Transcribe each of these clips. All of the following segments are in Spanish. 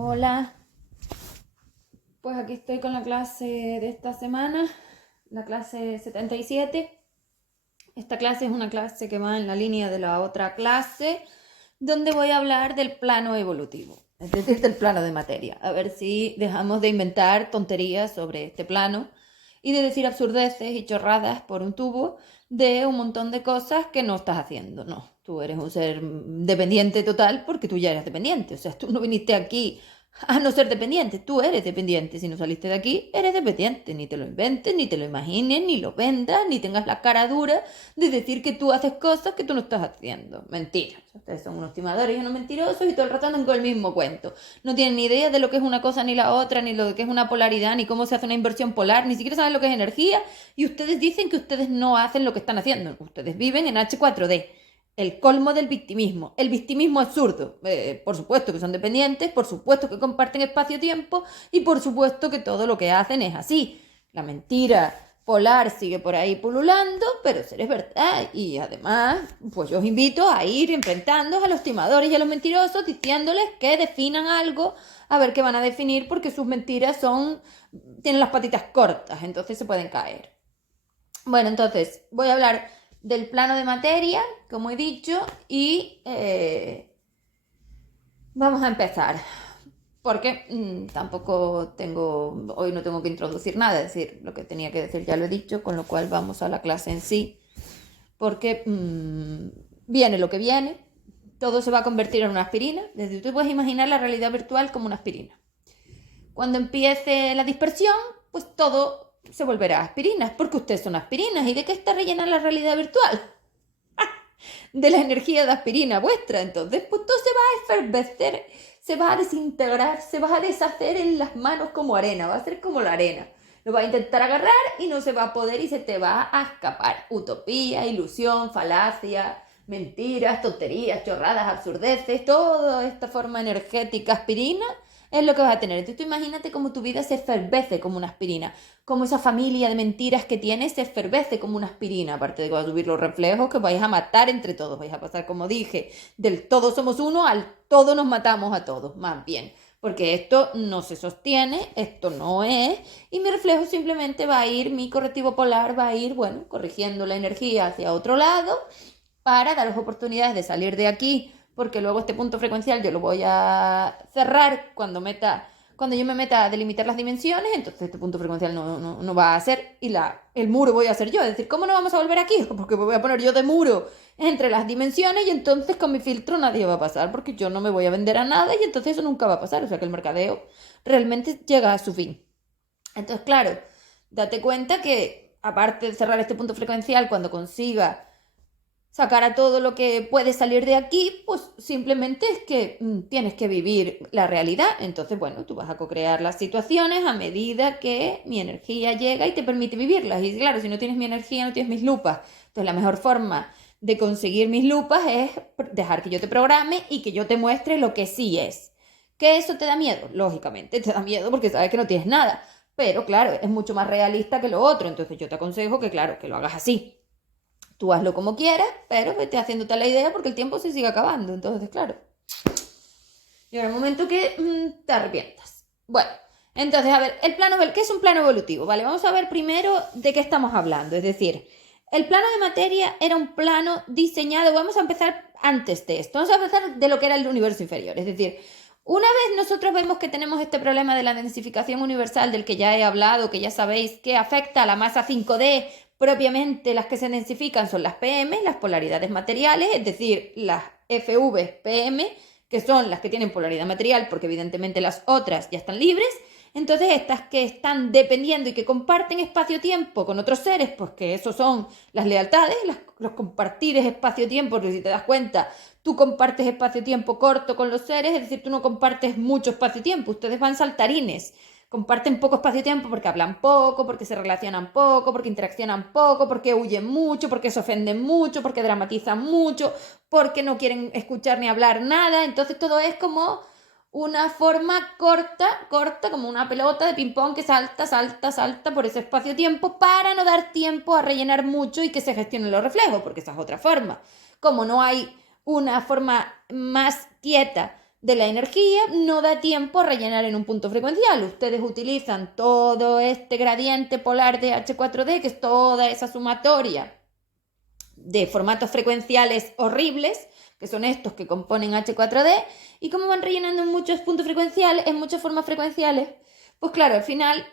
Hola, pues aquí estoy con la clase de esta semana, la clase 77. Esta clase es una clase que va en la línea de la otra clase, donde voy a hablar del plano evolutivo, es decir, del plano de materia. A ver si dejamos de inventar tonterías sobre este plano y de decir absurdeces y chorradas por un tubo de un montón de cosas que no estás haciendo. No, tú eres un ser dependiente total porque tú ya eres dependiente. O sea, tú no viniste aquí a no ser dependiente, tú eres dependiente. Si no saliste de aquí, eres dependiente. Ni te lo inventes, ni te lo imagines, ni lo vendas, ni tengas la cara dura de decir que tú haces cosas que tú no estás haciendo. Mentira. Ustedes son unos timadores y unos mentirosos y todo el rato andan con el mismo cuento. No tienen ni idea de lo que es una cosa ni la otra, ni lo que es una polaridad, ni cómo se hace una inversión polar, ni siquiera saben lo que es energía. Y ustedes dicen que ustedes no hacen lo que están haciendo. Ustedes viven en H4D. El colmo del victimismo. El victimismo absurdo. Por supuesto que son dependientes, por supuesto que comparten espacio-tiempo y por supuesto que todo lo que hacen es así. La mentira polar sigue por ahí pululando, pero ser es verdad. Y además, pues yo os invito a ir enfrentándoos a los timadores y a los mentirosos, diciéndoles que definan algo, a ver qué van a definir, porque sus mentiras tienen las patitas cortas, entonces se pueden caer. Bueno, entonces voy a hablar del plano de materia, como he dicho, y vamos a empezar. Porque tampoco hoy no tengo que introducir nada, es decir, lo que tenía que decir ya lo he dicho, con lo cual vamos a la clase en sí, porque viene lo que viene, todo se va a convertir en una aspirina, desde tú puedes imaginar la realidad virtual como una aspirina. Cuando empiece la dispersión, pues todo se volverá aspirinas, porque ustedes son aspirinas. ¿Y de qué está rellena la realidad virtual? De la energía de aspirina vuestra. Entonces, pues todo se va a efervecer, se va a desintegrar, se va a deshacer en las manos como arena, va a ser como la arena. Lo va a intentar agarrar y no se va a poder y se te va a escapar. Utopía, ilusión, falacia, mentiras, tonterías, chorradas, absurdeces, toda esta forma energética aspirina es lo que vas a tener. Entonces tú imagínate cómo tu vida se efervece como una aspirina, como esa familia de mentiras que tienes se efervece como una aspirina, aparte de que va a subir los reflejos que vais a matar entre todos, vais a pasar, como dije, del todos somos uno al todos nos matamos a todos, más bien. Porque esto no se sostiene, esto no es, y mi reflejo simplemente va a ir, mi correctivo polar va a ir, bueno, corrigiendo la energía hacia otro lado para daros oportunidades de salir de aquí, porque luego este punto frecuencial yo lo voy a cerrar cuando yo me meta a delimitar las dimensiones, entonces este punto frecuencial no va a ser, y el muro voy a hacer yo. Es decir, ¿cómo no vamos a volver aquí? Porque me voy a poner yo de muro entre las dimensiones y entonces con mi filtro nadie va a pasar, porque yo no me voy a vender a nada y entonces eso nunca va a pasar. O sea que el mercadeo realmente llega a su fin. Entonces, claro, date cuenta que aparte de cerrar este punto frecuencial, cuando consiga sacar a todo lo que puede salir de aquí, pues simplemente es que tienes que vivir la realidad. Entonces, bueno, tú vas a co-crear las situaciones a medida que mi energía llega y te permite vivirlas. Y claro, si no tienes mi energía, no tienes mis lupas. Entonces, la mejor forma de conseguir mis lupas es dejar que yo te programe y que yo te muestre lo que sí es. ¿Que eso te da miedo? Lógicamente, te da miedo porque sabes que no tienes nada. Pero claro, es mucho más realista que lo otro. Entonces, yo te aconsejo que, claro, que lo hagas así. Tú hazlo como quieras, pero vete haciéndote la idea porque el tiempo se sigue acabando. Entonces, claro, llega el momento que te arrepientas. Bueno, entonces, a ver, ¿qué es un plano evolutivo? Vale, vamos a ver primero de qué estamos hablando. Es decir, el plano de materia era un plano diseñado, vamos a empezar antes de esto, vamos a empezar de lo que era el universo inferior. Es decir, una vez nosotros vemos que tenemos este problema de la densificación universal del que ya he hablado, que ya sabéis que afecta a la masa 5D, propiamente las que se densifican son las PM, las polaridades materiales, es decir, las FV PM, que son las que tienen polaridad material, porque evidentemente las otras ya están libres. Entonces estas que están dependiendo y que comparten espacio-tiempo con otros seres, pues que eso son las lealtades, los compartires espacio-tiempo, porque si te das cuenta, tú compartes espacio-tiempo corto con los seres, es decir, tú no compartes mucho espacio-tiempo, ustedes van saltarines, comparten poco espacio-tiempo porque hablan poco, porque se relacionan poco, porque interaccionan poco, porque huyen mucho, porque se ofenden mucho, porque dramatizan mucho, porque no quieren escuchar ni hablar nada. Entonces todo es como una forma corta, como una pelota de ping-pong que salta por ese espacio-tiempo para no dar tiempo a rellenar mucho y que se gestionen los reflejos, porque esa es otra forma. Como no hay una forma más quieta de la energía no da tiempo a rellenar en un punto frecuencial. Ustedes utilizan todo este gradiente polar de H4D, que es toda esa sumatoria de formatos frecuenciales horribles, que son estos que componen H4D, y como van rellenando en muchos puntos frecuenciales, en muchas formas frecuenciales, pues claro, al final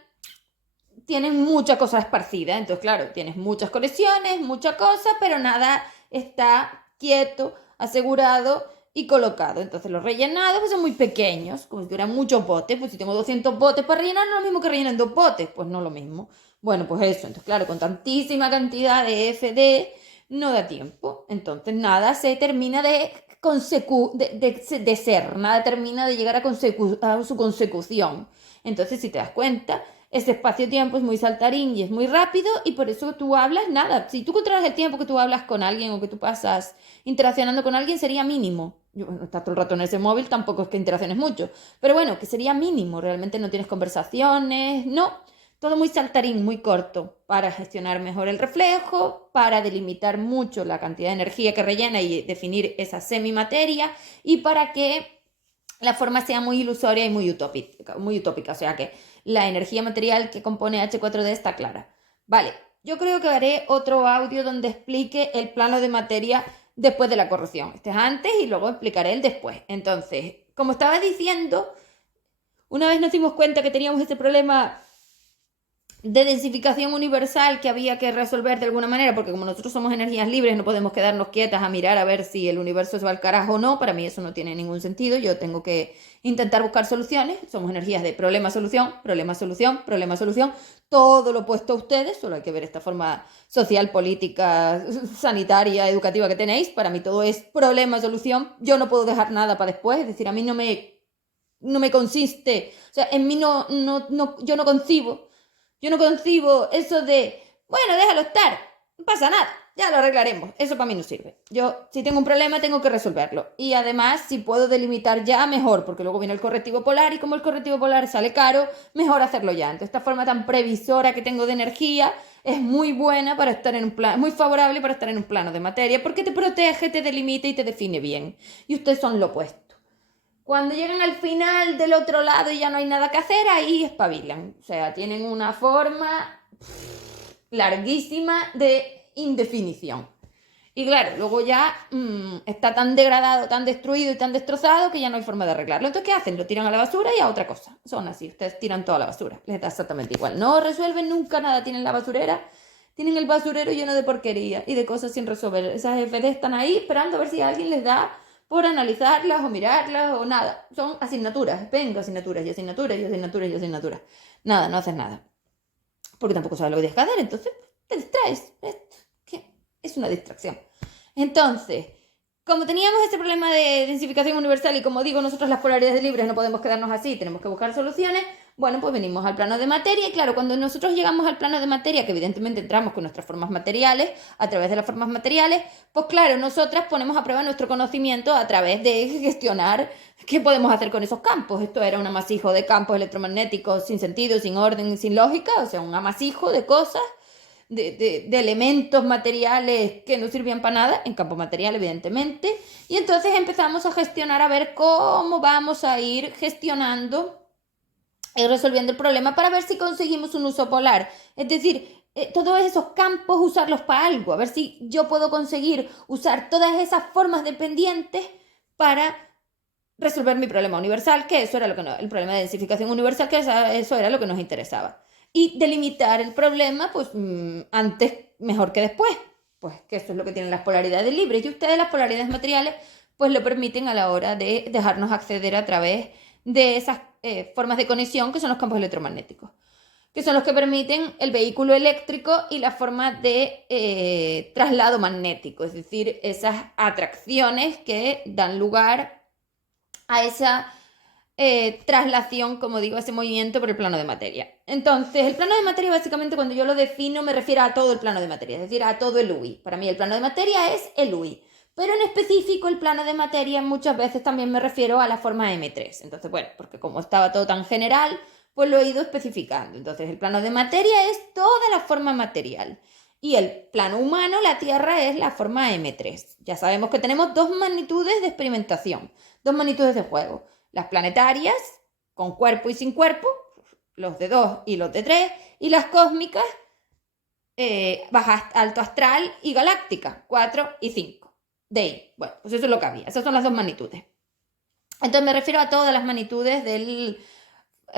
tienen mucha cosa esparcida. Entonces, claro, tienes muchas conexiones, mucha cosa, pero nada está quieto, asegurado y colocado. Entonces, los rellenados pues, son muy pequeños, como si tuvieran muchos botes. Pues si tengo 200 botes para rellenar, no es lo mismo que rellenen 2 botes. Pues no lo mismo. Bueno, pues eso. Entonces, claro, con tantísima cantidad de FD no da tiempo. Entonces, nada se termina de ser, nada termina de llegar a su consecución. Entonces, si te das cuenta, ese espacio-tiempo es muy saltarín y es muy rápido y por eso tú hablas nada. Si tú controlas el tiempo que tú hablas con alguien o que tú pasas interaccionando con alguien, sería mínimo. Bueno, estás todo el rato en ese móvil, tampoco es que interacciones mucho, pero bueno, que sería mínimo. Realmente no tienes conversaciones, no. Todo muy saltarín, muy corto, para gestionar mejor el reflejo, para delimitar mucho la cantidad de energía que rellena y definir esa semimateria, y para que la forma sea muy ilusoria y muy utópica, o sea que la energía material que compone H4D está clara. Vale, yo creo que haré otro audio donde explique el plano de materia después de la corrección. Este es antes y luego explicaré el después. Entonces, como estaba diciendo, una vez nos dimos cuenta que teníamos este problema de densificación universal que había que resolver de alguna manera, porque como nosotros somos energías libres, no podemos quedarnos quietas a mirar a ver si el universo se va al carajo o no. Para mí eso no tiene ningún sentido. Yo tengo que intentar buscar soluciones. Somos energías de problema-solución, problema-solución, problema-solución. Todo lo opuesto a ustedes. Solo hay que ver esta forma social, política, sanitaria, educativa que tenéis. Para mí todo es problema-solución. Yo no puedo dejar nada para después. Es decir, a mí no me consiste, o sea, en mí yo no concibo eso de, bueno, déjalo estar, no pasa nada, ya lo arreglaremos. Eso para mí no sirve. Yo, si tengo un problema, tengo que resolverlo. Y además, si puedo delimitar ya, mejor, porque luego viene el correctivo polar y como el correctivo polar sale caro, mejor hacerlo ya. Entonces, esta forma tan previsora que tengo de energía es muy buena para estar en un plano, muy favorable para estar en un plano de materia, porque te protege, te delimita y te define bien. Y ustedes son lo opuesto. Cuando llegan al final del otro lado y ya no hay nada que hacer, ahí espabilan. O sea, tienen una forma larguísima de indefinición. Y claro, luego ya está tan degradado, tan destruido y tan destrozado que ya no hay forma de arreglarlo. Entonces, ¿qué hacen? Lo tiran a la basura y a otra cosa. Son así, ustedes tiran toda la basura. Les da exactamente igual. No resuelven nunca nada. Tienen la basurera, tienen el basurero lleno de porquería y de cosas sin resolver. Esas FD están ahí esperando a ver si alguien les da por analizarlas o mirarlas o nada. Son asignaturas. Venga, asignaturas y asignaturas y asignaturas y asignaturas. Nada, no haces nada. Porque tampoco sabes lo que tienes que hacer. Entonces, te distraes. Es una distracción. Entonces, como teníamos este problema de densificación universal y como digo, nosotros las polaridades libres no podemos quedarnos así, tenemos que buscar soluciones, bueno, pues venimos al plano de materia y claro, cuando nosotros llegamos al plano de materia, que evidentemente entramos con nuestras formas materiales, a través de las formas materiales, pues claro, nosotras ponemos a prueba nuestro conocimiento a través de gestionar qué podemos hacer con esos campos. Esto era un amasijo de campos electromagnéticos sin sentido, sin orden, sin lógica, o sea, un amasijo de cosas de elementos materiales que no sirvían para nada, en campo material evidentemente, y entonces empezamos a gestionar a ver cómo vamos a ir gestionando y resolviendo el problema para ver si conseguimos un uso polar, es decir, todos esos campos usarlos para algo, a ver si yo puedo conseguir usar todas esas formas dependientes para resolver mi problema universal, que eso era lo que el problema de densificación universal, que eso era lo que nos interesaba. Y delimitar el problema, pues antes mejor que después, pues que eso es lo que tienen las polaridades libres. Y ustedes las polaridades materiales, pues lo permiten a la hora de dejarnos acceder a través de esas formas de conexión que son los campos electromagnéticos, que son los que permiten el vehículo eléctrico y la forma de traslado magnético, es decir, esas atracciones que dan lugar a esa traslación, como digo, ese movimiento por el plano de materia. Entonces, el plano de materia, básicamente, cuando yo lo defino, me refiero a todo el plano de materia, es decir, a todo el UI. Para mí, el plano de materia es el UI. Pero en específico, el plano de materia muchas veces también me refiero a la forma M3. Entonces, bueno, porque como estaba todo tan general, pues lo he ido especificando. Entonces, el plano de materia es toda la forma material. Y el plano humano, la Tierra, es la forma M3. Ya sabemos que tenemos dos magnitudes de experimentación. dos magnitudes de juego. Las planetarias, con cuerpo y sin cuerpo, los de 2 y los de 3, y las cósmicas, baja, alto astral y galáctica, 4 y 5. De ahí, bueno, pues eso es lo que había. Esas son las dos magnitudes. Entonces me refiero a todas las magnitudes del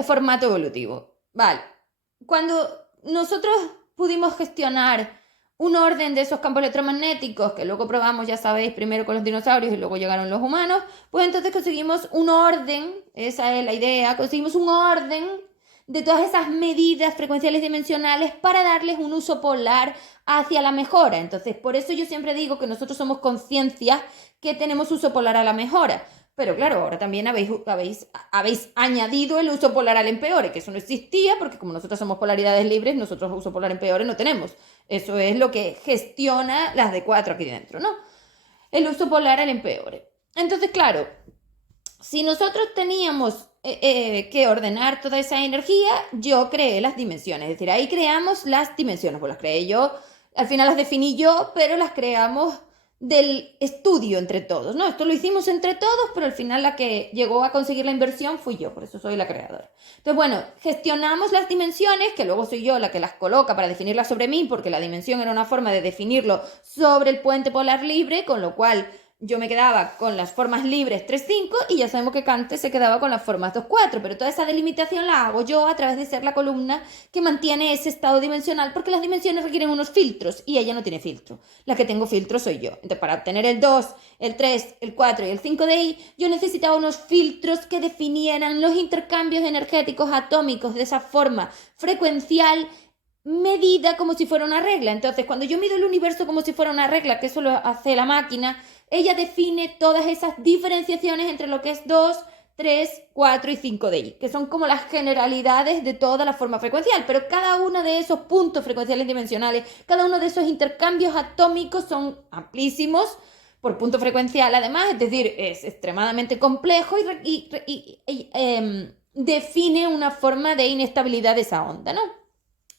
formato evolutivo. Vale. Cuando nosotros pudimos gestionar un orden de esos campos electromagnéticos, que luego probamos, ya sabéis, primero con los dinosaurios y luego llegaron los humanos, pues entonces conseguimos un orden, esa es la idea, conseguimos un orden de todas esas medidas frecuenciales dimensionales para darles un uso polar hacia la mejora. Entonces, por eso yo siempre digo que nosotros somos conciencias que tenemos uso polar a la mejora. Pero claro, ahora también habéis añadido el uso polar al empeore, que eso no existía, porque como nosotros somos polaridades libres, nosotros uso polar empeore no tenemos. Eso es lo que gestiona las de 4 aquí dentro, ¿no? El uso polar al empeore. Entonces, claro, si nosotros teníamos que ordenar toda esa energía, yo creé las dimensiones. Es decir, ahí creamos las dimensiones. Pues las creé yo, al final las definí yo, pero las creamos del estudio entre todos, ¿no? Esto lo hicimos entre todos, pero al final la que llegó a conseguir la inversión fui yo, por eso soy la creadora. Entonces, bueno, gestionamos las dimensiones, que luego soy yo la que las coloca para definirlas sobre mí, porque la dimensión era una forma de definirlo sobre el puente polar libre, con lo cual yo me quedaba con las formas libres 3-5 y ya sabemos que Kant se quedaba con las formas 2-4, pero toda esa delimitación la hago yo a través de ser la columna que mantiene ese estado dimensional, porque las dimensiones requieren unos filtros y ella no tiene filtro. La que tengo filtro soy yo. Entonces, para obtener el 2, el 3, el 4 y el 5 de ahí, yo necesitaba unos filtros que definieran los intercambios energéticos atómicos de esa forma frecuencial medida como si fuera una regla. Entonces, cuando yo mido el universo como si fuera una regla, que eso lo hace la máquina, ella define todas esas diferenciaciones entre lo que es 2, 3, 4 y 5 de I, que son como las generalidades de toda la forma frecuencial, pero cada uno de esos puntos frecuenciales dimensionales, cada uno de esos intercambios atómicos son amplísimos por punto frecuencial, además, es decir, es extremadamente complejo y define una forma de inestabilidad de esa onda, ¿no?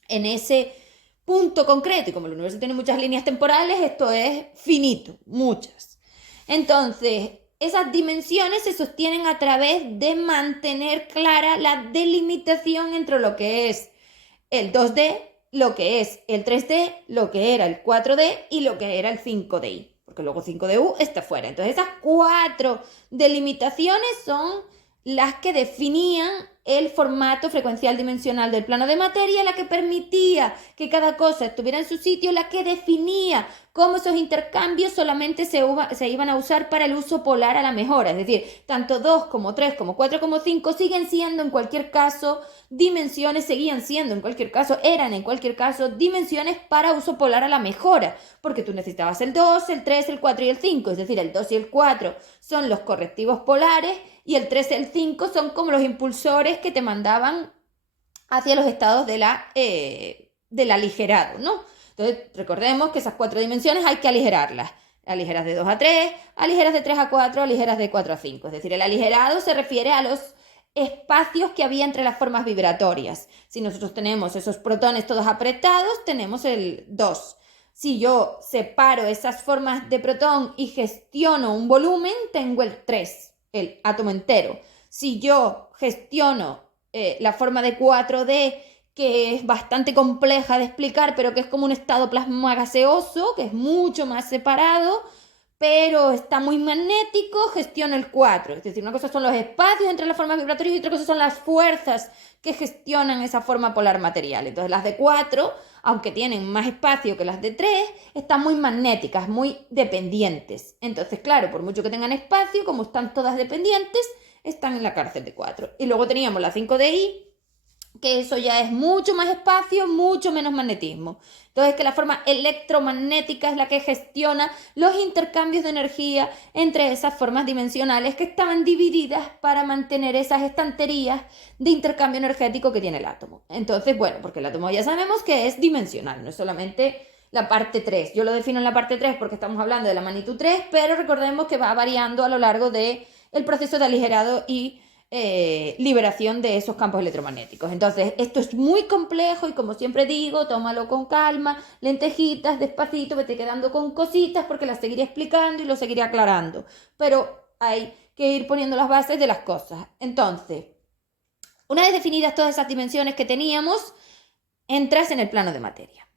En ese punto concreto, y como el universo tiene muchas líneas temporales, esto es finito, muchas. Entonces, esas dimensiones se sostienen a través de mantener clara la delimitación entre lo que es el 2D, lo que es el 3D, lo que era el 4D y lo que era el 5DI, porque luego 5DU está fuera. Entonces, esas 4 delimitaciones son las que definían el formato frecuencial dimensional del plano de materia, la que permitía que cada cosa estuviera en su sitio, la que definía cómo esos intercambios solamente se iban a usar para el uso polar a la mejora. Es decir, tanto 2 como 3 como 4 como 5 siguen siendo en cualquier caso dimensiones, seguían siendo en cualquier caso, eran en cualquier caso dimensiones para uso polar a la mejora, porque tú necesitabas el 2, el 3, el 4 y el 5, es decir, el 2 y el 4 son los correctivos polares y el 3 y el 5 son como los impulsores que te mandaban hacia los estados del aligerado, ¿no? Entonces, recordemos que esas 4 dimensiones hay que aligerarlas. Aligeras de 2 a 3, aligeras de 3 a 4, aligeras de 4 a 5. Es decir, el aligerado se refiere a los espacios que había entre las formas vibratorias. Si nosotros tenemos esos protones todos apretados, tenemos el 2. Si yo separo esas formas de protón y gestiono un volumen, tengo el 3, el átomo entero. Si yo gestiono la forma de 4D, que es bastante compleja de explicar, pero que es como un estado plasma gaseoso, que es mucho más separado, pero está muy magnético, gestiona el 4. Es decir, una cosa son los espacios entre las formas vibratorias y otra cosa son las fuerzas que gestionan esa forma polar material. Entonces las de 4, aunque tienen más espacio que las de 3, están muy magnéticas, muy dependientes. Entonces, claro, por mucho que tengan espacio, como están todas dependientes, están en la cárcel de 4. Y luego teníamos la 5DI, que eso ya es mucho más espacio, mucho menos magnetismo. Entonces, que la forma electromagnética es la que gestiona los intercambios de energía entre esas formas dimensionales que estaban divididas para mantener esas estanterías de intercambio energético que tiene el átomo. Entonces, bueno, porque el átomo ya sabemos que es dimensional, no es solamente la parte 3. Yo lo defino en la parte 3 porque estamos hablando de la magnitud 3, pero recordemos que va variando a lo largo del proceso de aligerado y liberación de esos campos electromagnéticos. Entonces, esto es muy complejo y como siempre digo, tómalo con calma, lentejitas, despacito, vete quedando con cositas porque las seguiré explicando y lo seguiré aclarando. Pero hay que ir poniendo las bases de las cosas. Entonces, una vez definidas todas esas dimensiones que teníamos, entras en el plano de materia.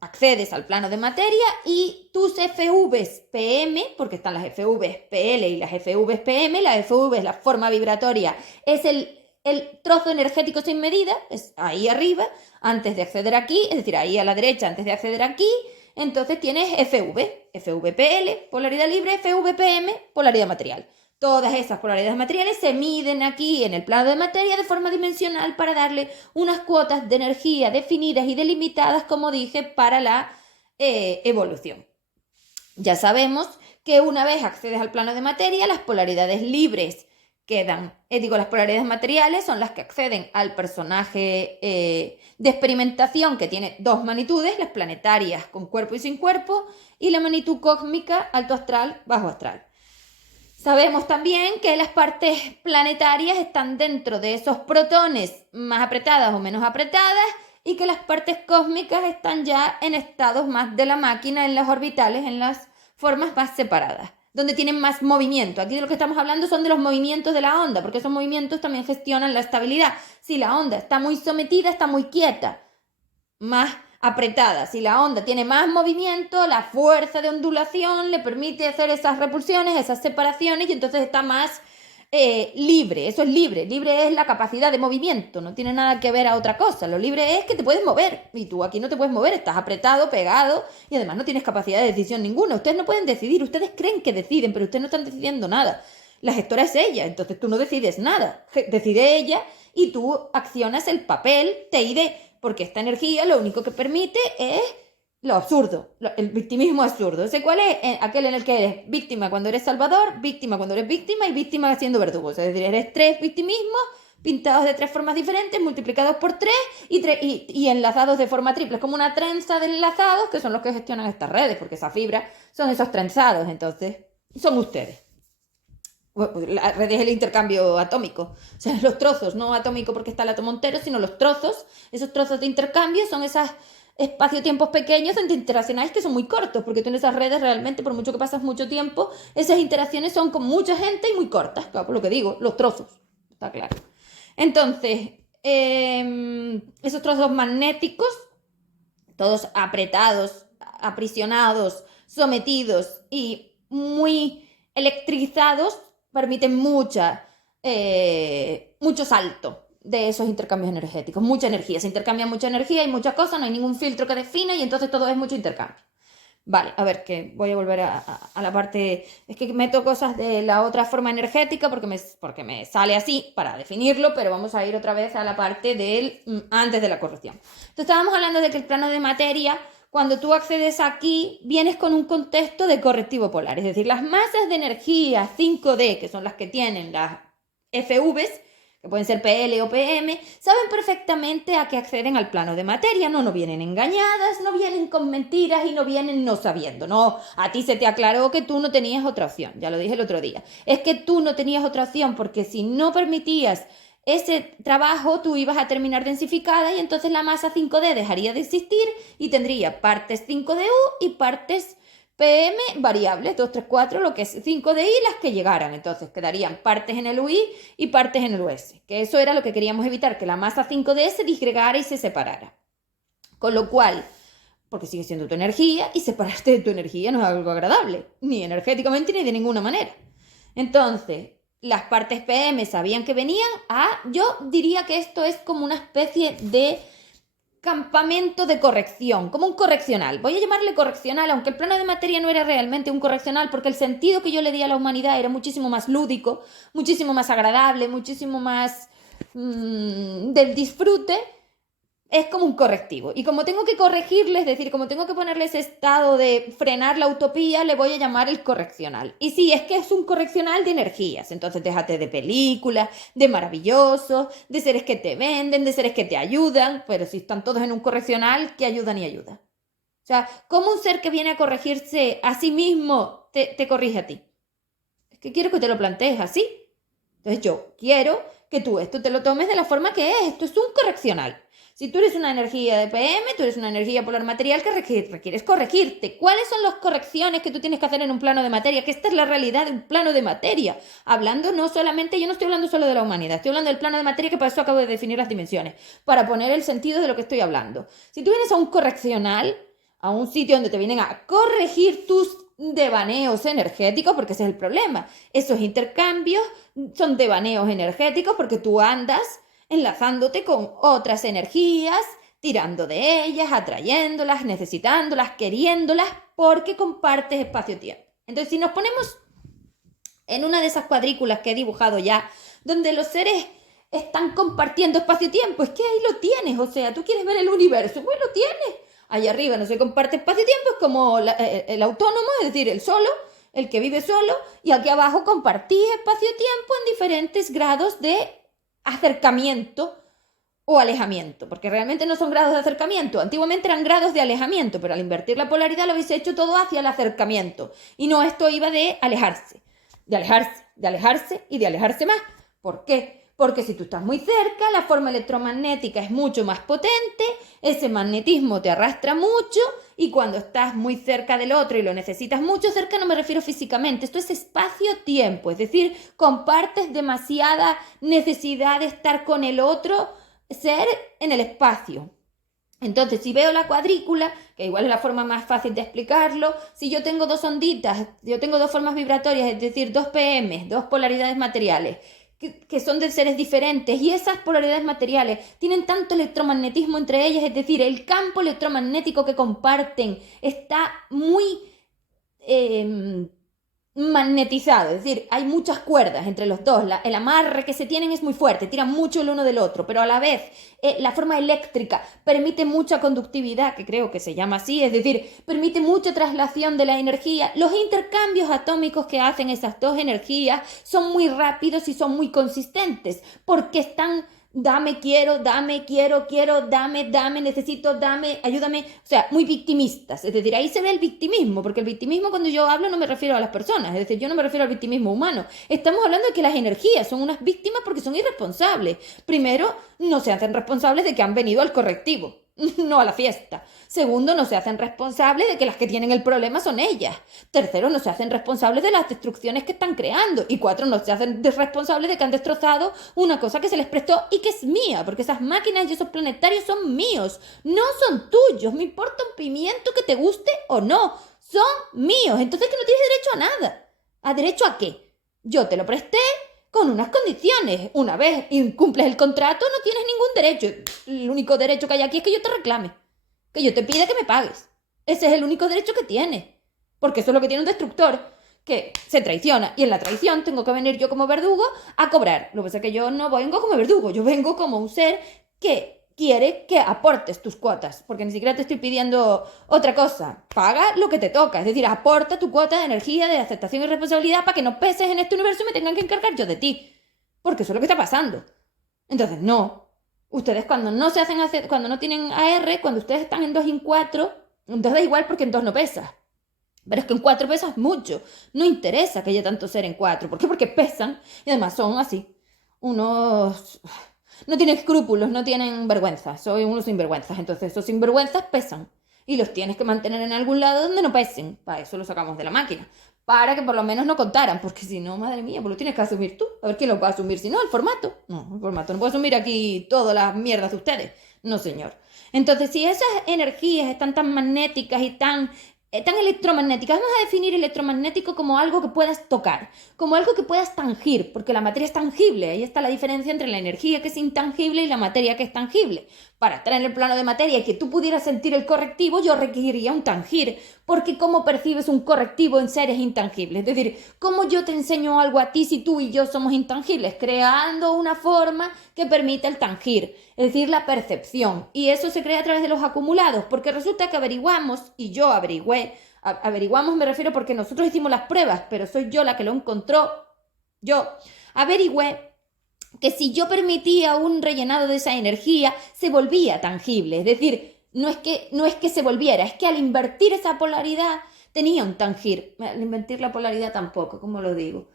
Accedes al plano de materia y tus FVs PM, porque están las FVs PL y las FVs PM, la FV es la forma vibratoria, es el trozo energético sin medida, es ahí arriba, antes de acceder aquí, es decir, ahí a la derecha antes de acceder aquí, entonces tienes FVPL, polaridad libre, FVPM, polaridad material. Todas esas polaridades materiales se miden aquí en el plano de materia de forma dimensional para darle unas cuotas de energía definidas y delimitadas, como dije, para la evolución. Ya sabemos que una vez accedes al plano de materia, las polaridades libres quedan, las polaridades materiales son las que acceden al personaje de experimentación que tiene dos magnitudes, las planetarias con cuerpo y sin cuerpo, y la magnitud cósmica alto astral, bajo astral. Sabemos también que las partes planetarias están dentro de esos protones más apretadas o menos apretadas y que las partes cósmicas están ya en estados más de la máquina, en las orbitales, en las formas más separadas, donde tienen más movimiento. Aquí de lo que estamos hablando son de los movimientos de la onda, porque esos movimientos también gestionan la estabilidad. Si la onda está muy sometida, está muy quieta, más apretada. Si la onda tiene más movimiento, la fuerza de ondulación le permite hacer esas repulsiones, esas separaciones, y entonces está más libre. Eso es libre. Libre es la capacidad de movimiento, no tiene nada que ver a otra cosa. Lo libre es que te puedes mover, y tú aquí no te puedes mover, estás apretado, pegado, y además no tienes capacidad de decisión ninguna. Ustedes no pueden decidir, ustedes creen que deciden, pero ustedes no están decidiendo nada. La gestora es ella, entonces tú no decides nada. Decide ella y tú accionas el papel TID, porque esta energía lo único que permite es lo absurdo, el victimismo absurdo. ¿Ese cuál es? Aquel en el que eres víctima cuando eres salvador, víctima cuando eres víctima y víctima siendo verdugo. Es decir, eres tres victimismos pintados de tres formas diferentes, multiplicados por tres y enlazados de forma triple. Es como una trenza de enlazados que son los que gestionan estas redes, porque esa fibra son esos trenzados, entonces son ustedes. La red es el intercambio atómico, o sea, los trozos, no atómico porque está el átomo entero, sino los trozos, esos trozos de intercambio son esos espacio-tiempos pequeños entre interaccionales que son muy cortos, porque tú en esas redes realmente, por mucho que pasas mucho tiempo, esas interacciones son con mucha gente y muy cortas, claro, por lo que digo, los trozos, está claro. Entonces, esos trozos magnéticos, todos apretados, aprisionados, sometidos y muy electrizados, permiten mucho salto de esos intercambios energéticos, mucha energía, se intercambia mucha energía y muchas cosas, no hay ningún filtro que defina y entonces todo es mucho intercambio. Vale, a ver, que voy a volver a la parte, es que meto cosas de la otra forma energética porque me sale así para definirlo, pero vamos a ir otra vez a la parte del antes de la corrección. Entonces estábamos hablando de que el plano de materia, cuando tú accedes aquí, vienes con un contexto de correctivo polar, es decir, las masas de energía 5D, que son las que tienen las FVs, que pueden ser PL o PM, saben perfectamente a qué acceden al plano de materia, no vienen engañadas, no vienen con mentiras y no vienen no sabiendo, no, a ti se te aclaró que tú no tenías otra opción, ya lo dije el otro día, es que tú no tenías otra opción porque si no permitías ese trabajo tú ibas a terminar densificada y entonces la masa 5D dejaría de existir y tendría partes 5DU y partes PM variables, 2, 3, 4, lo que es 5DI, las que llegaran. Entonces quedarían partes en el UI y partes en el US. Que eso era lo que queríamos evitar, que la masa 5D se disgregara y se separara. Con lo cual, porque sigue siendo tu energía y separarte de tu energía no es algo agradable, ni energéticamente ni de ninguna manera. Entonces, las partes PM sabían que venían yo diría que esto es como una especie de campamento de corrección, como un correccional. Voy a llamarle correccional, aunque el plano de materia no era realmente un correccional, porque el sentido que yo le di a la humanidad era muchísimo más lúdico, muchísimo más agradable, muchísimo más del disfrute. Es como un correctivo. Y como tengo que corregirles, es decir, como tengo que ponerles estado de frenar la utopía, le voy a llamar el correccional. Y sí, es que es un correccional de energías. Entonces déjate de películas, de maravillosos, de seres que te venden, de seres que te ayudan. Pero si están todos en un correccional, ¿qué ayuda ni ayuda? O sea, ¿cómo un ser que viene a corregirse a sí mismo te corrige a ti? Es que quiero que te lo plantees así. Entonces yo quiero que tú esto te lo tomes de la forma que es. Esto es un correccional. Si tú eres una energía de PM, tú eres una energía polar material que requieres corregirte. ¿Cuáles son las correcciones que tú tienes que hacer en un plano de materia? Que esta es la realidad de un plano de materia. Hablando no solamente, yo no estoy hablando solo de la humanidad, estoy hablando del plano de materia, que por eso acabo de definir las dimensiones, para poner el sentido de lo que estoy hablando. Si tú vienes a un correccional, a un sitio donde te vienen a corregir tus devaneos energéticos, porque ese es el problema. Esos intercambios son devaneos energéticos porque tú andas enlazándote con otras energías, tirando de ellas, atrayéndolas, necesitándolas, queriéndolas, porque compartes espacio-tiempo. Entonces, si nos ponemos en una de esas cuadrículas que he dibujado ya, donde los seres están compartiendo espacio-tiempo, es que ahí lo tienes, o sea, tú quieres ver el universo, pues lo tienes. Allá arriba no se comparte espacio-tiempo, es como el autónomo, es decir, el solo, el que vive solo, y aquí abajo compartís espacio-tiempo en diferentes grados de acercamiento o alejamiento, porque realmente no son grados de acercamiento, antiguamente eran grados de alejamiento, pero al invertir la polaridad lo habéis hecho todo hacia el acercamiento, y no, esto iba de alejarse, de alejarse, de alejarse y de alejarse más. ¿Por qué? Porque si tú estás muy cerca, la forma electromagnética es mucho más potente, ese magnetismo te arrastra mucho, y cuando estás muy cerca del otro y lo necesitas mucho, cerca no me refiero físicamente, esto es espacio-tiempo, es decir, compartes demasiada necesidad de estar con el otro ser en el espacio. Entonces, si veo la cuadrícula, que igual es la forma más fácil de explicarlo, si yo tengo dos onditas, yo tengo dos formas vibratorias, es decir, dos PM, dos polaridades materiales, que son de seres diferentes, y esas polaridades materiales tienen tanto electromagnetismo entre ellas, es decir, el campo electromagnético que comparten está muy magnetizado, es decir, hay muchas cuerdas entre los dos, el amarre que se tienen es muy fuerte, tiran mucho el uno del otro, pero a la vez la forma eléctrica permite mucha conductividad, que creo que se llama así, es decir, permite mucha traslación de la energía. Los intercambios atómicos que hacen esas dos energías son muy rápidos y son muy consistentes, porque están dame, quiero, dame, necesito, dame, ayúdame, o sea, muy victimistas. Es decir, ahí se ve el victimismo, porque el victimismo, cuando yo hablo, no me refiero a las personas, es decir, yo no me refiero al victimismo humano. Estamos hablando de que las energías son unas víctimas porque son irresponsables. Primero, no se hacen responsables de que han venido al correctivo, no a la fiesta. Segundo, no se hacen responsables de que las que tienen el problema son ellas. Tercero, no se hacen responsables de las destrucciones que están creando. Y cuatro, no se hacen responsables de que han destrozado una cosa que se les prestó y que es mía, porque esas máquinas y esos planetarios son míos, no son tuyos. Me importa un pimiento que te guste o no, son míos. Entonces, que no tienes derecho a nada. ¿A derecho a qué? Yo te lo presté con unas condiciones. Una vez incumples el contrato, no tienes ningún derecho. El único derecho que hay aquí es que yo te reclame, que yo te pida que me pagues. Ese es el único derecho que tienes. Porque eso es lo que tiene un destructor, que se traiciona. Y en la traición tengo que venir yo como verdugo a cobrar. Lo que pasa es que yo no vengo como verdugo, yo vengo como un ser que quiere que aportes tus cuotas. Porque ni siquiera te estoy pidiendo otra cosa. Paga lo que te toca. Es decir, aporta tu cuota de energía, de aceptación y responsabilidad para que no peses en este universo y me tengan que encargar yo de ti. Porque eso es lo que está pasando. Entonces, no. Ustedes cuando no se hacen cuando no tienen AR, cuando ustedes están en 2 y en 4, entonces da igual porque en 2 no pesa. Pero es que en 4 pesas mucho. No interesa que haya tanto ser en 4. ¿Por qué? Porque pesan y además son así. Unos... No tienen escrúpulos, no tienen vergüenza. Soy unos sinvergüenzas. Entonces esos sinvergüenzas pesan. Y los tienes que mantener en algún lado donde no pesen. Para eso los sacamos de la máquina. Para que por lo menos no contaran. Porque si no, madre mía, pues lo tienes que asumir tú. A ver quién lo va a asumir. Si no, el formato. No, el formato. No puedo asumir aquí todas las mierdas de ustedes. No, señor. Entonces, si esas energías están tan magnéticas y tan electromagnéticas, vamos a definir electromagnético como algo que puedas tocar, como algo que puedas tangir, porque la materia es tangible. Ahí está la diferencia entre la energía, que es intangible, y la materia, que es tangible. Para estar en el plano de materia y que tú pudieras sentir el correctivo, yo requeriría un tangir, porque ¿cómo percibes un correctivo en seres intangibles? Es decir, ¿cómo yo te enseño algo a ti si tú y yo somos intangibles? Creando una forma que permita el tangir, es decir, la percepción. Y eso se crea a través de los acumulados, porque resulta que averiguamos, y yo averiguamos me refiero porque nosotros hicimos las pruebas, pero soy yo la que lo encontró. Yo averigüé que si yo permitía un rellenado de esa energía, se volvía tangible. Es decir, no es que se volviera, es que al invertir esa polaridad tenía un tangir. Al invertir la polaridad tampoco, ¿cómo lo digo?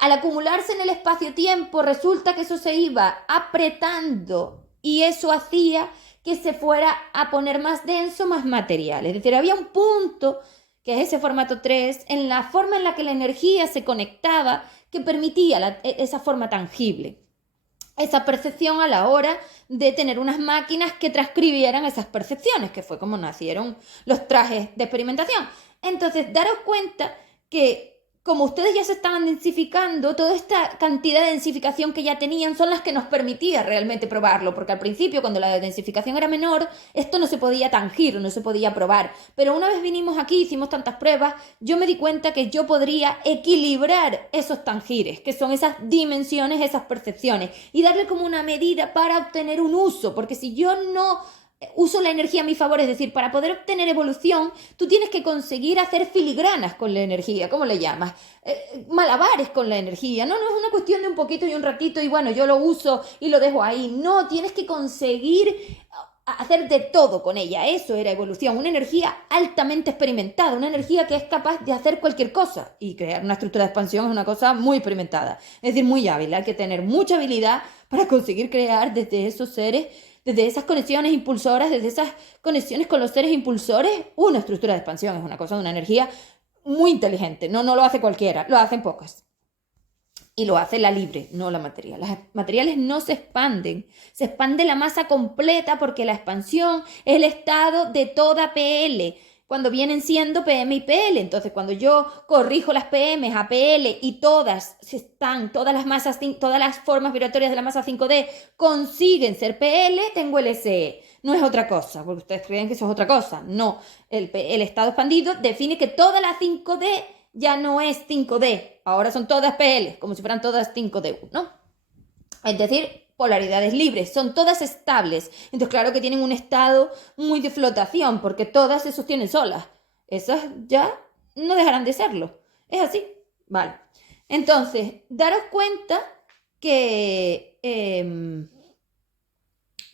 Al acumularse en el espacio-tiempo, resulta que eso se iba apretando y eso hacía que se fuera a poner más denso, más material. Es decir, había un punto, que es ese formato 3, en la forma en la que la energía se conectaba, que permitía esa forma tangible, esa percepción a la hora de tener unas máquinas que transcribieran esas percepciones, que fue como nacieron los trajes de experimentación. Entonces, daros cuenta que como ustedes ya se estaban densificando, toda esta cantidad de densificación que ya tenían son las que nos permitía realmente probarlo, porque al principio, cuando la densificación era menor, esto no se podía tangir, no se podía probar. Pero una vez vinimos aquí, hicimos tantas pruebas, yo me di cuenta que yo podría equilibrar esos tangires, que son esas dimensiones, esas percepciones, y darle como una medida para obtener un uso, porque si yo no uso la energía a mi favor, es decir, para poder obtener evolución, tú tienes que conseguir hacer filigranas con la energía, ¿cómo le llamas? Malabares con la energía, no es una cuestión de un poquito y un ratito y bueno, yo lo uso y lo dejo ahí, no, tienes que conseguir hacer de todo con ella, eso era evolución, una energía altamente experimentada, una energía que es capaz de hacer cualquier cosa, y crear una estructura de expansión es una cosa muy experimentada, es decir, muy hábil, hay que tener mucha habilidad para conseguir crear desde esos seres, desde esas conexiones impulsoras, desde esas conexiones con los seres impulsores, una estructura de expansión es una cosa de una energía muy inteligente. No lo hace cualquiera, lo hacen pocas. Y lo hace la libre, no la material. Las materiales no se expanden. Se expande la masa completa porque la expansión es el estado de toda PL, cuando vienen siendo PM y PL. Entonces, cuando yo corrijo las PM a PL y todas las formas vibratorias de la masa 5D consiguen ser PL, tengo el SE. No es otra cosa, porque ustedes creen que eso es otra cosa. No, el estado expandido define que toda la 5D ya no es 5D, ahora son todas PL, como si fueran todas 5D, ¿no? Es decir, polaridades libres, son todas estables. Entonces, claro que tienen un estado muy de flotación, porque todas se sostienen solas. Esas ya no dejarán de serlo. Es así, vale. Entonces, daros cuenta que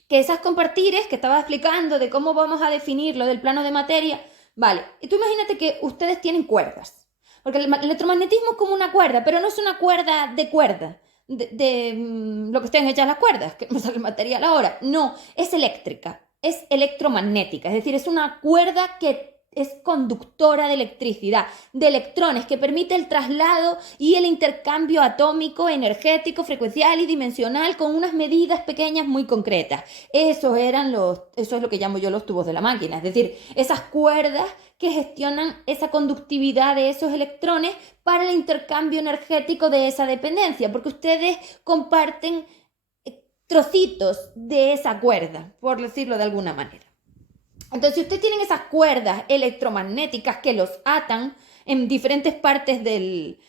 esas compartires que estaba explicando de cómo vamos a definir lo del plano de materia, vale, y tú imagínate que ustedes tienen cuerdas. Porque el electromagnetismo es como una cuerda, pero no es una cuerda de cuerda, lo que estén hechas las cuerdas, que no sale el material ahora. No, es eléctrica, es electromagnética, es decir, es una cuerda que es conductora de electricidad, de electrones, que permite el traslado y el intercambio atómico, energético, frecuencial y dimensional con unas medidas pequeñas muy concretas. Eso es lo que llamo yo los tubos de la máquina, es decir, esas cuerdas que gestionan esa conductividad de esos electrones para el intercambio energético de esa dependencia, porque ustedes comparten trocitos de esa cuerda, por decirlo de alguna manera. Entonces, si ustedes tienen esas cuerdas electromagnéticas que los atan en diferentes partes del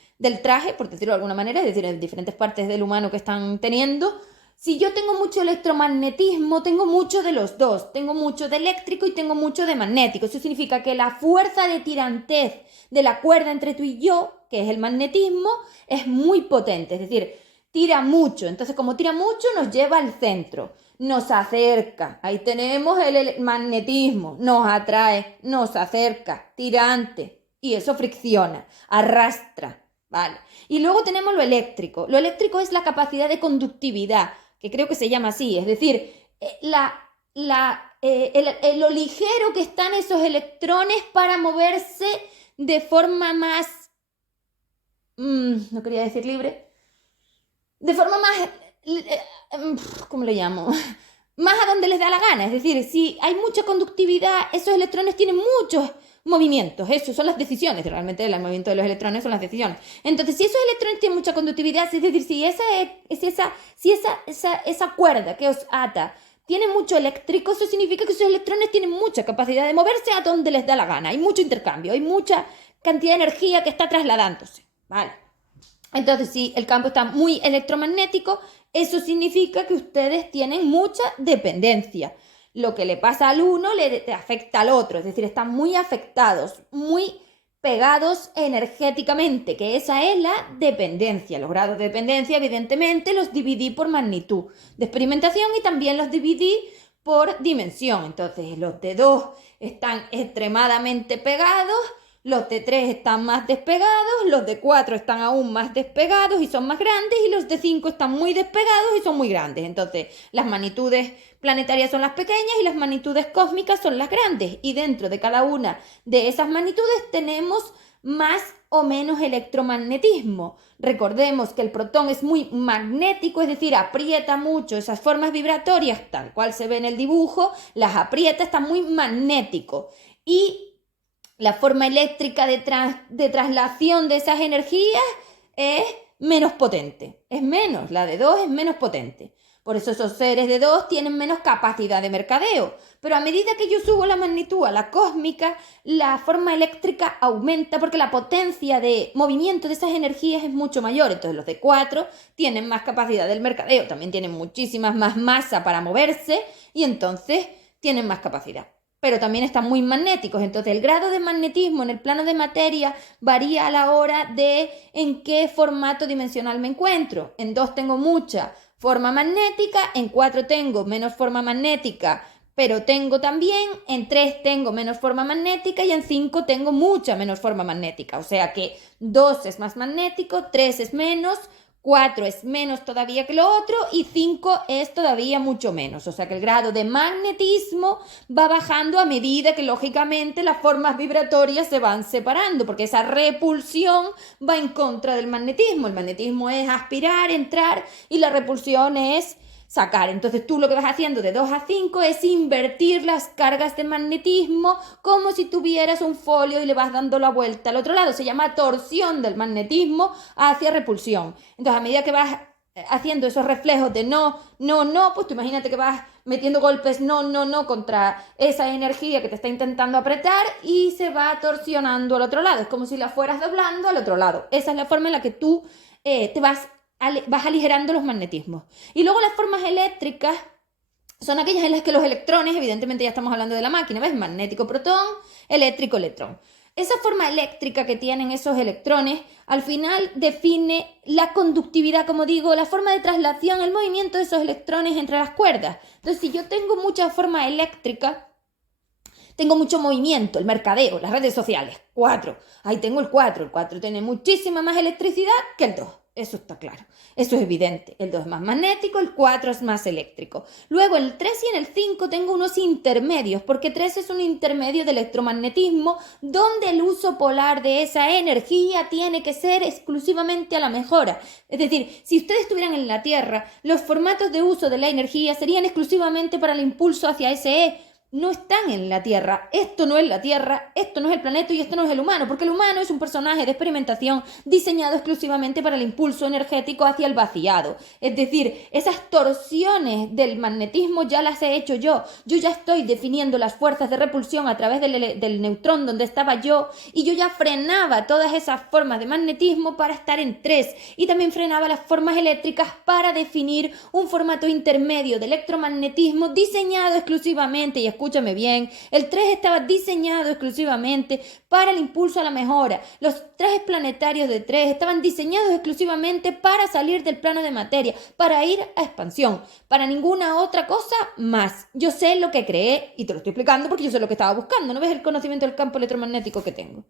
traje, por decirlo de alguna manera, es decir, en diferentes partes del humano que están teniendo, si yo tengo mucho electromagnetismo, tengo mucho de los dos, tengo mucho de eléctrico y tengo mucho de magnético. Eso significa que la fuerza de tirantez de la cuerda entre tú y yo, que es el magnetismo, es muy potente, es decir, tira mucho. Entonces, como tira mucho, nos lleva al centro, nos acerca. Ahí tenemos el magnetismo, nos atrae, nos acerca, tirante, y eso fricciona, arrastra, ¿vale? Y luego tenemos lo eléctrico. Lo eléctrico es la capacidad de conductividad, que creo que se llama así, es decir, lo ligero que están esos electrones para moverse de forma más, no quería decir libre, de forma más, ¿cómo le llamo? Más a donde les da la gana, es decir, si hay mucha conductividad, esos electrones tienen muchos movimientos, eso son las decisiones, realmente el movimiento de los electrones son las decisiones. Entonces, si esos electrones tienen mucha conductividad, es decir, si esa cuerda que os ata tiene mucho eléctrico, eso significa que esos electrones tienen mucha capacidad de moverse a donde les da la gana, hay mucho intercambio, hay mucha cantidad de energía que está trasladándose, ¿vale? Entonces, si el campo está muy electromagnético, eso significa que ustedes tienen mucha dependencia. Lo que le pasa al uno le afecta al otro, es decir, están muy afectados, muy pegados energéticamente, que esa es la dependencia. Los grados de dependencia, evidentemente, los dividí por magnitud de experimentación y también los dividí por dimensión. Entonces, los de 2 están extremadamente pegados, los de 3 están más despegados, los de 4 están aún más despegados y son más grandes, y los de 5 están muy despegados y son muy grandes. Entonces, las magnitudes planetarias son las pequeñas y las magnitudes cósmicas son las grandes. Y dentro de cada una de esas magnitudes tenemos más o menos electromagnetismo. Recordemos que el protón es muy magnético, es decir, aprieta mucho esas formas vibratorias, tal cual se ve en el dibujo, las aprieta, está muy magnético. Y la forma eléctrica de traslación de esas energías es menos potente, es menos, la de 2 es menos potente. Por eso esos seres de 2 tienen menos capacidad de mercadeo. Pero a medida que yo subo la magnitud a la cósmica, la forma eléctrica aumenta porque la potencia de movimiento de esas energías es mucho mayor. Entonces los de 4 tienen más capacidad del mercadeo, también tienen muchísimas más masa para moverse y entonces tienen más capacidad. Pero también están muy magnéticos. Entonces el grado de magnetismo en el plano de materia varía a la hora de en qué formato dimensional me encuentro. En 2 tengo mucha forma magnética, en 4 tengo menos forma magnética, pero tengo también, en 3 tengo menos forma magnética y en 5 tengo mucha menos forma magnética. O sea que 2 es más magnético, 3 es menos, 4 es menos todavía que lo otro y 5 es todavía mucho menos. O sea que el grado de magnetismo va bajando a medida que lógicamente las formas vibratorias se van separando, porque esa repulsión va en contra del magnetismo. El magnetismo es aspirar, entrar y la repulsión es sacar. Entonces tú lo que vas haciendo de 2 a 5 es invertir las cargas de magnetismo como si tuvieras un folio y le vas dando la vuelta al otro lado. Se llama torsión del magnetismo hacia repulsión. Entonces a medida que vas haciendo esos reflejos de no, no, no, pues tú imagínate que vas metiendo golpes no, no, no contra esa energía que te está intentando apretar y se va torsionando al otro lado. Es como si la fueras doblando al otro lado. Esa es la forma en la que tú te vas aligerando los magnetismos. Y luego las formas eléctricas son aquellas en las que los electrones, evidentemente ya estamos hablando de la máquina, ¿ves? Magnético protón, eléctrico electrón. Esa forma eléctrica que tienen esos electrones al final define la conductividad, como digo, la forma de traslación, el movimiento de esos electrones entre las cuerdas. Entonces, si yo tengo mucha forma eléctrica, tengo mucho movimiento, el mercadeo, las redes sociales, 4. Ahí tengo el 4. El 4 tiene muchísima más electricidad que el 2. Eso está claro, eso es evidente. El 2 es más magnético, el 4 es más eléctrico. Luego en el 3 y en el 5 tengo unos intermedios, porque 3 es un intermedio de electromagnetismo donde el uso polar de esa energía tiene que ser exclusivamente a la mejora. Es decir, si ustedes estuvieran en la Tierra, los formatos de uso de la energía serían exclusivamente para el impulso hacia ese E. No están en la Tierra, esto no es la Tierra, esto no es el planeta y esto no es el humano, porque el humano es un personaje de experimentación diseñado exclusivamente para el impulso energético hacia el vaciado. Es decir, esas torsiones del magnetismo ya las he hecho yo ya estoy definiendo las fuerzas de repulsión a través del neutrón donde estaba yo, y yo ya frenaba todas esas formas de magnetismo para estar en 3, y también frenaba las formas eléctricas para definir un formato intermedio de electromagnetismo diseñado exclusivamente, y escúchame bien, el 3 estaba diseñado exclusivamente para el impulso a la mejora. Los trajes planetarios de 3 estaban diseñados exclusivamente para salir del plano de materia, para ir a expansión, para ninguna otra cosa más. Yo sé lo que creé y te lo estoy explicando porque yo sé lo que estaba buscando. ¿No ves el conocimiento del campo electromagnético que tengo?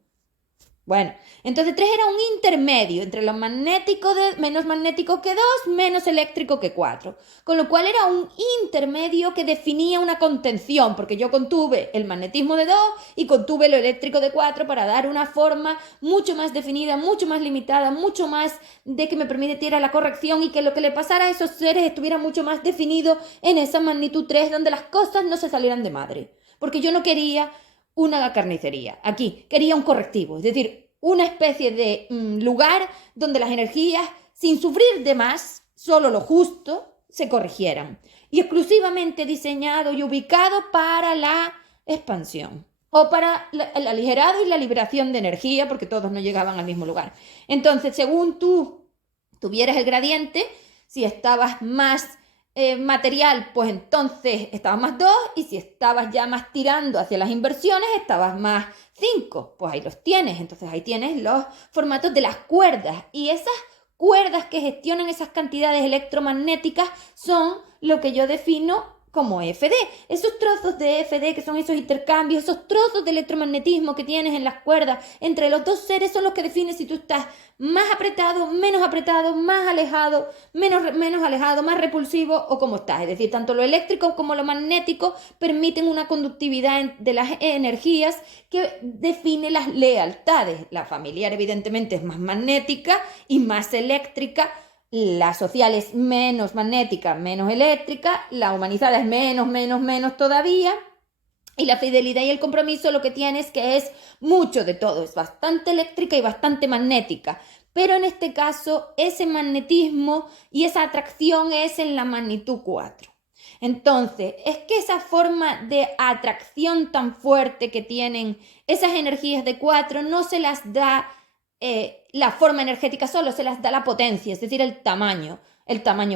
Bueno, entonces 3 era un intermedio entre lo magnético menos magnético que 2, menos eléctrico que 4. Con lo cual era un intermedio que definía una contención, porque yo contuve el magnetismo de 2 y contuve lo eléctrico de 4 para dar una forma mucho más definida, mucho más limitada, mucho más de que me permitiera la corrección y que lo que le pasara a esos seres estuviera mucho más definido en esa magnitud 3, donde las cosas no se salieran de madre. Porque yo no quería una carnicería. Aquí quería un correctivo, es decir, una especie de lugar donde las energías, sin sufrir de más, solo lo justo, se corrigieran. Y exclusivamente diseñado y ubicado para la expansión. O para el aligerado y la liberación de energía, porque todos no llegaban al mismo lugar. Entonces, según tú tuvieras el gradiente, si estabas más material, pues entonces estabas más 2, y si estabas ya más tirando hacia las inversiones, estabas más 5. Pues ahí los tienes. Entonces ahí tienes los formatos de las cuerdas, y esas cuerdas que gestionan esas cantidades electromagnéticas son lo que yo defino como EFD. Esos trozos de EFD, que son esos intercambios, esos trozos de electromagnetismo que tienes en las cuerdas entre los dos seres, son los que definen si tú estás más apretado, más alejado, menos alejado, más repulsivo o cómo estás. Es decir, tanto lo eléctrico como lo magnético permiten una conductividad de las energías que define las lealtades. La familiar evidentemente es más magnética y más eléctrica. La social es menos magnética, menos eléctrica. La humanizada es menos todavía. Y la fidelidad y el compromiso lo que tiene es que es mucho de todo. Es bastante eléctrica y bastante magnética. Pero en este caso, ese magnetismo y esa atracción es en la magnitud 4. Entonces, es que esa forma de atracción tan fuerte que tienen esas energías de 4 no se las da la forma energética solo, se las da la potencia, es decir, el tamaño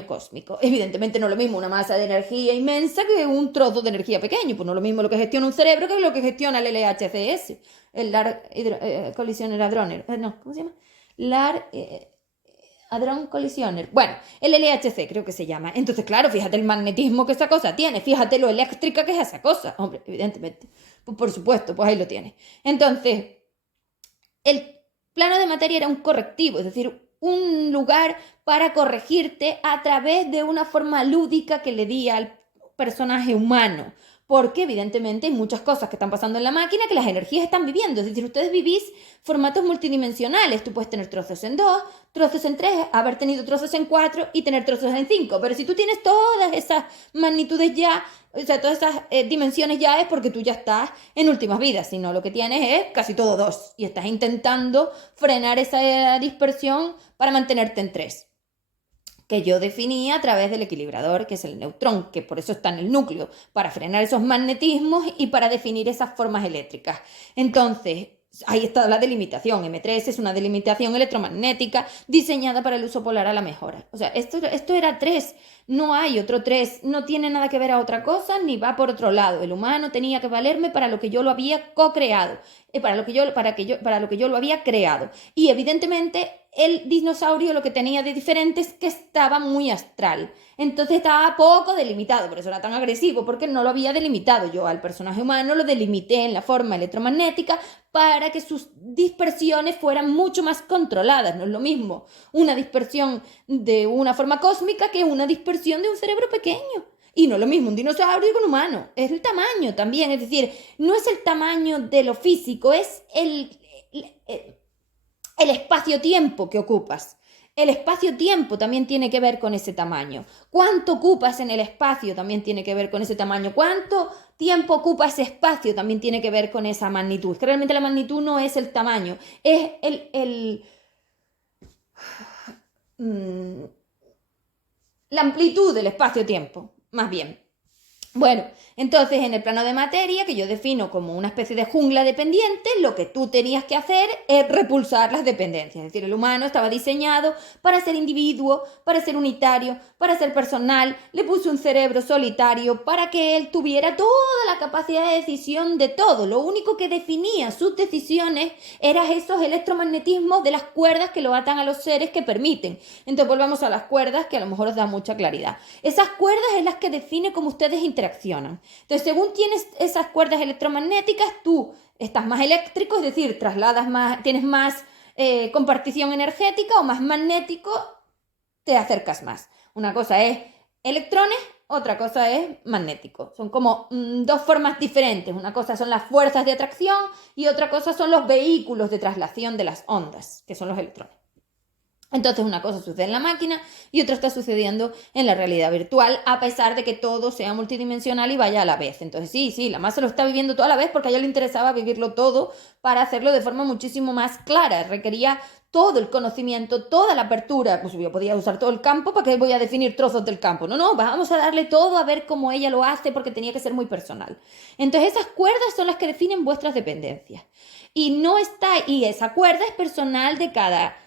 cósmico. Evidentemente no es lo mismo una masa de energía inmensa que un trozo de energía pequeño, pues no es lo mismo lo que gestiona un cerebro que lo que gestiona el LHCS, el Large Collisioner Hadron, no, ¿cómo se llama? Large Hadron Collisioner, bueno, el LHC creo que se llama. Entonces, claro, fíjate el magnetismo que esa cosa tiene, fíjate lo eléctrica que es esa cosa, hombre, evidentemente, pues por supuesto, pues ahí lo tienes. Entonces, el plano de materia era un correctivo, es decir, un lugar para corregirte a través de una forma lúdica que le di al personaje humano. Porque evidentemente hay muchas cosas que están pasando en la máquina que las energías están viviendo. Es decir, ustedes vivís formatos multidimensionales. Tú puedes tener trozos en 2, trozos en 3, haber tenido trozos en 4 y tener trozos en 5. Pero si tú tienes todas esas magnitudes ya, o sea, todas esas dimensiones ya, es porque tú ya estás en últimas vidas. Si no, lo que tienes es casi todo 2. Y estás intentando frenar esa dispersión para mantenerte en 3. Que yo definía a través del equilibrador, que es el neutrón, que por eso está en el núcleo, para frenar esos magnetismos y para definir esas formas eléctricas. Entonces, ahí está la delimitación. M3 es una delimitación electromagnética diseñada para el uso polar a la mejora. O sea, esto era 3, no hay otro 3, no tiene nada que ver a otra cosa, ni va por otro lado. El humano tenía que valerme para lo que yo lo había co-creado, para lo que yo lo había creado. Y evidentemente el dinosaurio lo que tenía de diferente es que estaba muy astral. Entonces estaba poco delimitado, por eso era tan agresivo, porque no lo había delimitado. Yo al personaje humano lo delimité en la forma electromagnética para que sus dispersiones fueran mucho más controladas. No es lo mismo una dispersión de una forma cósmica que una dispersión de un cerebro pequeño. Y no es lo mismo un dinosaurio con un humano. Es el tamaño también. Es decir, no es el tamaño de lo físico, es el espacio-tiempo que ocupas. El espacio-tiempo también tiene que ver con ese tamaño. ¿Cuánto ocupas en el espacio? También tiene que ver con ese tamaño. ¿Cuánto tiempo ocupa ese espacio? También tiene que ver con esa magnitud. Es que realmente la magnitud no es el tamaño, es la amplitud del espacio-tiempo, más bien. Bueno, entonces en el plano de materia, que yo defino como una especie de jungla dependiente, lo que tú tenías que hacer es repulsar las dependencias. Es decir, el humano estaba diseñado para ser individuo, para ser unitario, para ser personal. Le puse un cerebro solitario para que él tuviera toda la capacidad de decisión de todo. Lo único que definía sus decisiones eran esos electromagnetismos de las cuerdas que lo atan a los seres que permiten. Entonces volvamos a las cuerdas, que a lo mejor os da mucha claridad. Esas cuerdas es las que define cómo ustedes interaccionan. Entonces, según tienes esas cuerdas electromagnéticas, tú estás más eléctrico, es decir, trasladas más, tienes más compartición energética o más magnético, te acercas más. Una cosa es electrones, otra cosa es magnético. Son como dos formas diferentes. Una cosa son las fuerzas de atracción y otra cosa son los vehículos de traslación de las ondas, que son los electrones. Entonces una cosa sucede en la máquina y otra está sucediendo en la realidad virtual, a pesar de que todo sea multidimensional y vaya a la vez. Entonces sí, la masa lo está viviendo todo a la vez porque a ella le interesaba vivirlo todo para hacerlo de forma muchísimo más clara. Requería todo el conocimiento, toda la apertura. Pues yo podía usar todo el campo, ¿para qué voy a definir trozos del campo? No, vamos a darle todo a ver cómo ella lo hace porque tenía que ser muy personal. Entonces esas cuerdas son las que definen vuestras dependencias. Y esa cuerda es personal de cada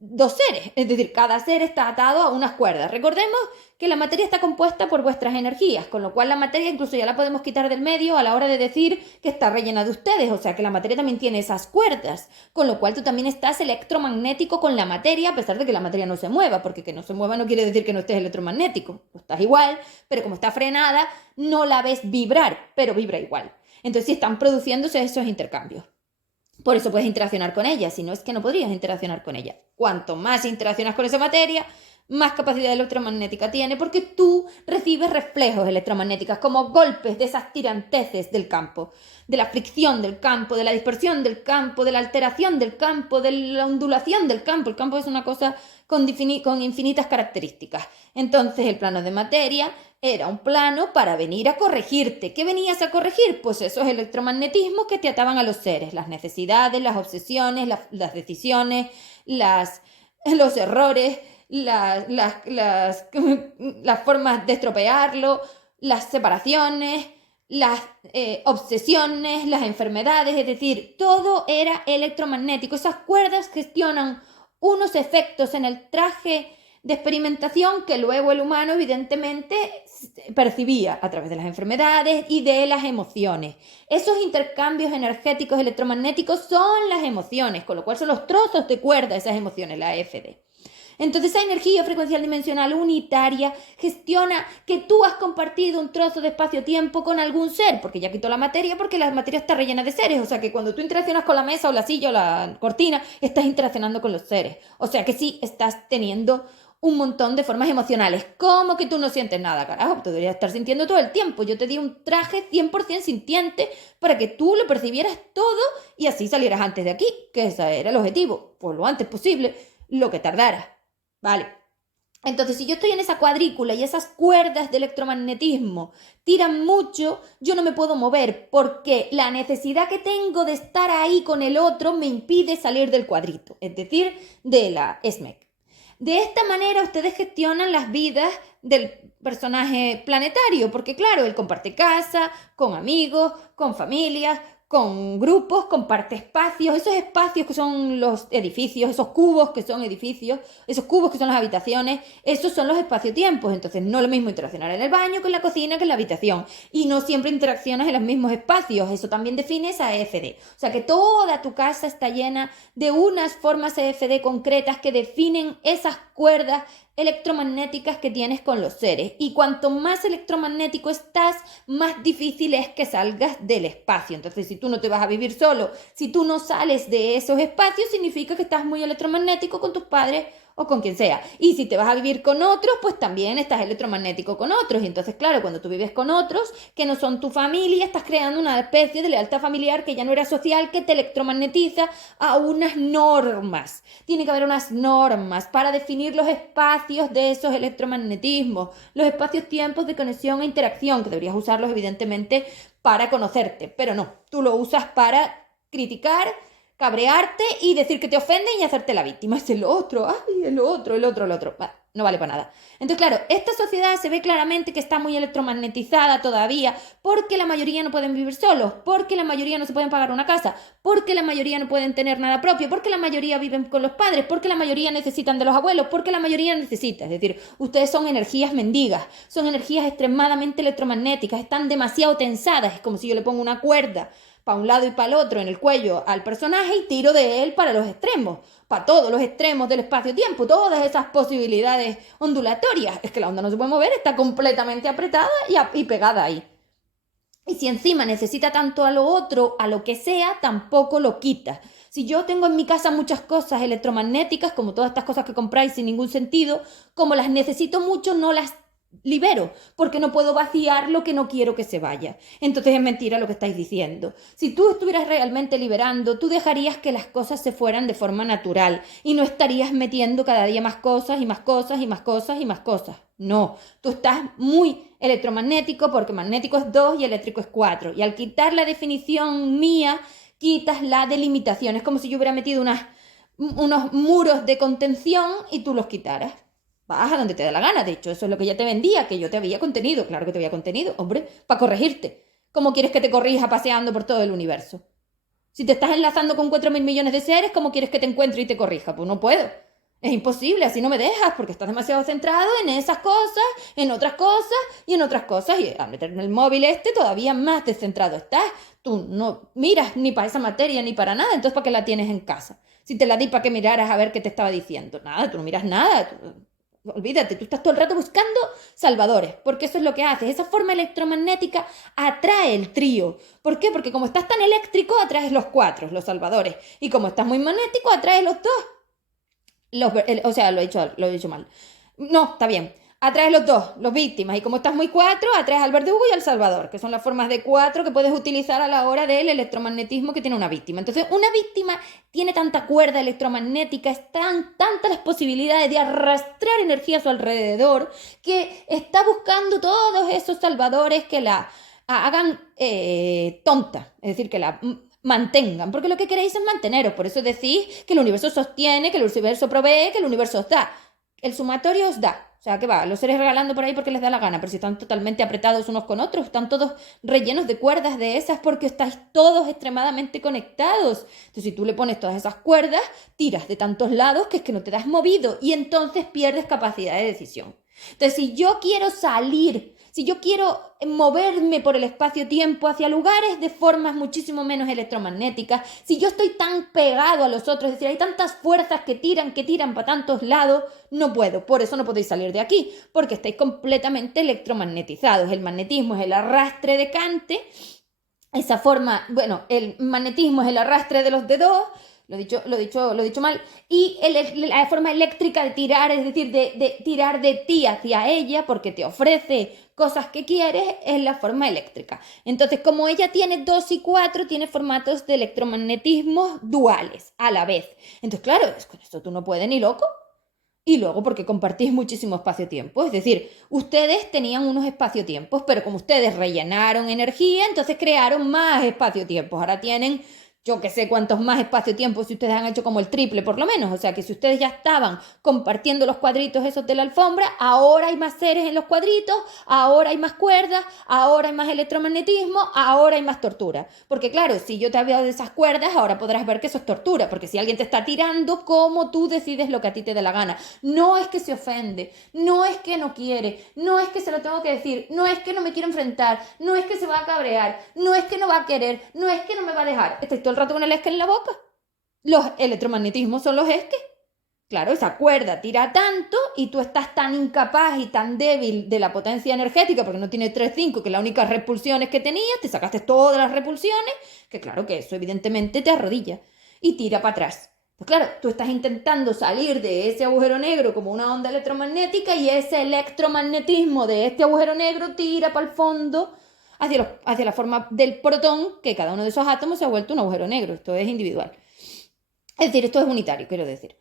dos seres, es decir, cada ser está atado a unas cuerdas. Recordemos que la materia está compuesta por vuestras energías, con lo cual la materia incluso ya la podemos quitar del medio a la hora de decir que está rellena de ustedes, o sea que la materia también tiene esas cuerdas, con lo cual tú también estás electromagnético con la materia, a pesar de que la materia no se mueva, porque que no se mueva no quiere decir que no estés electromagnético, estás igual, pero como está frenada, no la ves vibrar, pero vibra igual. Entonces sí están produciéndose esos intercambios. Por eso puedes interaccionar con ella, si no es que no podrías interaccionar con ella. Cuanto más interaccionas con esa materia, más capacidad electromagnética tiene, porque tú recibes reflejos electromagnéticos, como golpes de esas tiranteces del campo, de la fricción del campo, de la dispersión del campo, de la alteración del campo, de la ondulación del campo. El campo es una cosa con infinitas características. Entonces el plano de materia era un plano para venir a corregirte. ¿Qué venías a corregir? Pues esos electromagnetismos que te ataban a los seres, las necesidades, las obsesiones, las decisiones, los errores, las formas de estropearlo, las separaciones, las obsesiones, las enfermedades, es decir, todo era electromagnético. Esas cuerdas gestionan unos efectos en el traje de experimentación que luego el humano evidentemente percibía a través de las enfermedades y de las emociones. Esos intercambios energéticos electromagnéticos son las emociones, con lo cual son los trozos de cuerda, esas emociones, la FD. Entonces esa energía frecuencial dimensional unitaria gestiona que tú has compartido un trozo de espacio-tiempo con algún ser, porque ya quitó la materia, porque la materia está rellena de seres, o sea que cuando tú interaccionas con la mesa o la silla o la cortina, estás interaccionando con los seres, o sea que sí estás teniendo un montón de formas emocionales. ¿Cómo que tú no sientes nada? Carajo, tú deberías estar sintiendo todo el tiempo. Yo te di un traje 100% sintiente para que tú lo percibieras todo y así salieras antes de aquí, que ese era el objetivo, por lo antes posible, lo que tardara. Vale. Entonces, si yo estoy en esa cuadrícula y esas cuerdas de electromagnetismo tiran mucho, yo no me puedo mover porque la necesidad que tengo de estar ahí con el otro me impide salir del cuadrito, es decir, de la SMEC. De esta manera ustedes gestionan las vidas del personaje planetario, porque claro, él comparte casa, con amigos, con familias, con grupos, comparte espacios, esos espacios que son los edificios, esos cubos que son edificios, esos cubos que son las habitaciones, esos son los espacio-tiempos. Entonces no es lo mismo interaccionar en el baño que en la cocina que en la habitación, y no siempre interaccionas en los mismos espacios, eso también define esa EFD. O sea que toda tu casa está llena de unas formas EFD concretas que definen esas cuerdas electromagnéticas que tienes con los seres, y cuanto más electromagnético estás, más difícil es que salgas del espacio. Entonces, si tú no te vas a vivir solo, si tú no sales de esos espacios, significa que estás muy electromagnético con tus padres o con quien sea. Y si te vas a vivir con otros, pues también estás electromagnético con otros. Y entonces, claro, cuando tú vives con otros que no son tu familia, estás creando una especie de lealtad familiar que ya no era social, que te electromagnetiza a unas normas. Tiene que haber unas normas para definir los espacios de esos electromagnetismos, los espacios-tiempos de conexión e interacción, que deberías usarlos evidentemente para conocerte, pero no, tú lo usas para criticar, cabrearte y decir que te ofenden y hacerte la víctima. Es el otro, ay, el otro. Bah, no vale para nada. Entonces, claro, esta sociedad se ve claramente que está muy electromagnetizada todavía porque la mayoría no pueden vivir solos, porque la mayoría no se pueden pagar una casa, porque la mayoría no pueden tener nada propio, porque la mayoría viven con los padres, porque la mayoría necesitan de los abuelos, porque la mayoría necesita. Es decir, ustedes son energías mendigas, son energías extremadamente electromagnéticas, están demasiado tensadas. Es como si yo le pongo una cuerda para un lado y para el otro en el cuello al personaje y tiro de él para los extremos, para todos los extremos del espacio-tiempo, todas esas posibilidades ondulatorias. Es que la onda no se puede mover, está completamente apretada y pegada ahí. Y si encima necesita tanto a lo otro, a lo que sea, tampoco lo quita. Si yo tengo en mi casa muchas cosas electromagnéticas, como todas estas cosas que compráis sin ningún sentido, como las necesito mucho, no las libero, porque no puedo vaciar lo que no quiero que se vaya. Entonces es mentira lo que estáis diciendo. Si tú estuvieras realmente liberando, tú dejarías que las cosas se fueran de forma natural y no estarías metiendo cada día más cosas y más cosas y más cosas y más cosas. No, tú estás muy electromagnético, porque magnético es 2 y eléctrico es 4. Y al quitar la definición mía, quitas la delimitación. Es como si yo hubiera metido unos muros de contención y tú los quitaras. Vas a donde te da la gana. De hecho, eso es lo que ya te vendía, que yo te había contenido. Claro que te había contenido, hombre, para corregirte. ¿Cómo quieres que te corrija paseando por todo el universo? Si te estás enlazando con 4.000 millones de seres, ¿cómo quieres que te encuentre y te corrija? Pues no puedo. Es imposible, así no me dejas, porque estás demasiado centrado en esas cosas, en otras cosas y en otras cosas. Y al meter en el móvil todavía más descentrado estás. Tú no miras ni para esa materia ni para nada, entonces ¿para qué la tienes en casa? Si te la di para que miraras a ver qué te estaba diciendo. Nada, tú no miras nada. Olvídate, tú estás todo el rato buscando salvadores, porque eso es lo que haces. Esa forma electromagnética atrae el trío. ¿Por qué? Porque como estás tan eléctrico, atraes los cuatro, los salvadores. Y como estás muy magnético, atraes los dos. O sea, lo he dicho mal. No, está bien. Atraes los dos, los víctimas. Y como estás muy cuatro, atraes al verdugo y al salvador, que son las formas de cuatro que puedes utilizar a la hora del electromagnetismo que tiene una víctima. Entonces, una víctima tiene tanta cuerda electromagnética, están tantas las posibilidades de arrastrar energía a su alrededor, que está buscando todos esos salvadores que la hagan tonta. Es decir, que la mantengan, porque lo que queréis es manteneros, por eso decís que el universo sostiene, que el universo provee, que el universo os da. El sumatorio os da. O sea, que va, los seres regalando por ahí porque les da la gana, pero si están totalmente apretados unos con otros, están todos rellenos de cuerdas de esas porque estáis todos extremadamente conectados. Entonces, si tú le pones todas esas cuerdas, tiras de tantos lados que es que no te das movido y entonces pierdes capacidad de decisión. Entonces, si yo quiero salir, si yo quiero moverme por el espacio-tiempo hacia lugares de formas muchísimo menos electromagnéticas, si yo estoy tan pegado a los otros, es decir, hay tantas fuerzas que tiran para tantos lados, no puedo. Por eso no podéis salir de aquí, porque estáis completamente electromagnetizados. El magnetismo es el arrastre de Kante, esa forma, bueno, el magnetismo es el arrastre de los dedos, lo he dicho mal, y la forma eléctrica de tirar, es decir, de tirar de ti hacia ella, porque te ofrece cosas que quieres, es la forma eléctrica. Entonces, como ella tiene 2 y 4, tiene formatos de electromagnetismo duales a la vez. Entonces, claro, con esto tú no puedes ni loco. Y luego porque compartís muchísimo espacio-tiempo. Es decir, ustedes tenían unos espacio-tiempos, pero como ustedes rellenaron energía, entonces crearon más espacio-tiempos. Ahora tienen, yo que sé cuántos más espacio-tiempos, si ustedes han hecho como el triple por lo menos. O sea que si ustedes ya estaban compartiendo los cuadritos esos de la alfombra, ahora hay más seres en los cuadritos, ahora hay más cuerdas, ahora hay más electromagnetismo, ahora hay más tortura. Porque claro, si yo te hablo de esas cuerdas, ahora podrás ver que eso es tortura. Porque si alguien te está tirando, ¿cómo tú decides lo que a ti te dé la gana? No es que se ofende, no es que no quiere, no es que se lo tengo que decir, no es que no me quiero enfrentar, no es que se va a cabrear, no es que no va a querer, no es que no me va a dejar. Estoy todo el rato con el esque en la boca. Los electromagnetismos son los esques. Claro, esa cuerda tira tanto y tú estás tan incapaz y tan débil de la potencia energética porque no tiene 3,5, que las únicas repulsiones que tenías, te sacaste todas las repulsiones, que claro que eso evidentemente te arrodilla y tira para atrás. Pues claro, tú estás intentando salir de ese agujero negro como una onda electromagnética y ese electromagnetismo de este agujero negro tira para el fondo hacia la forma del protón, que cada uno de esos átomos se ha vuelto un agujero negro. Esto es individual. Es decir, esto es unitario, quiero decir.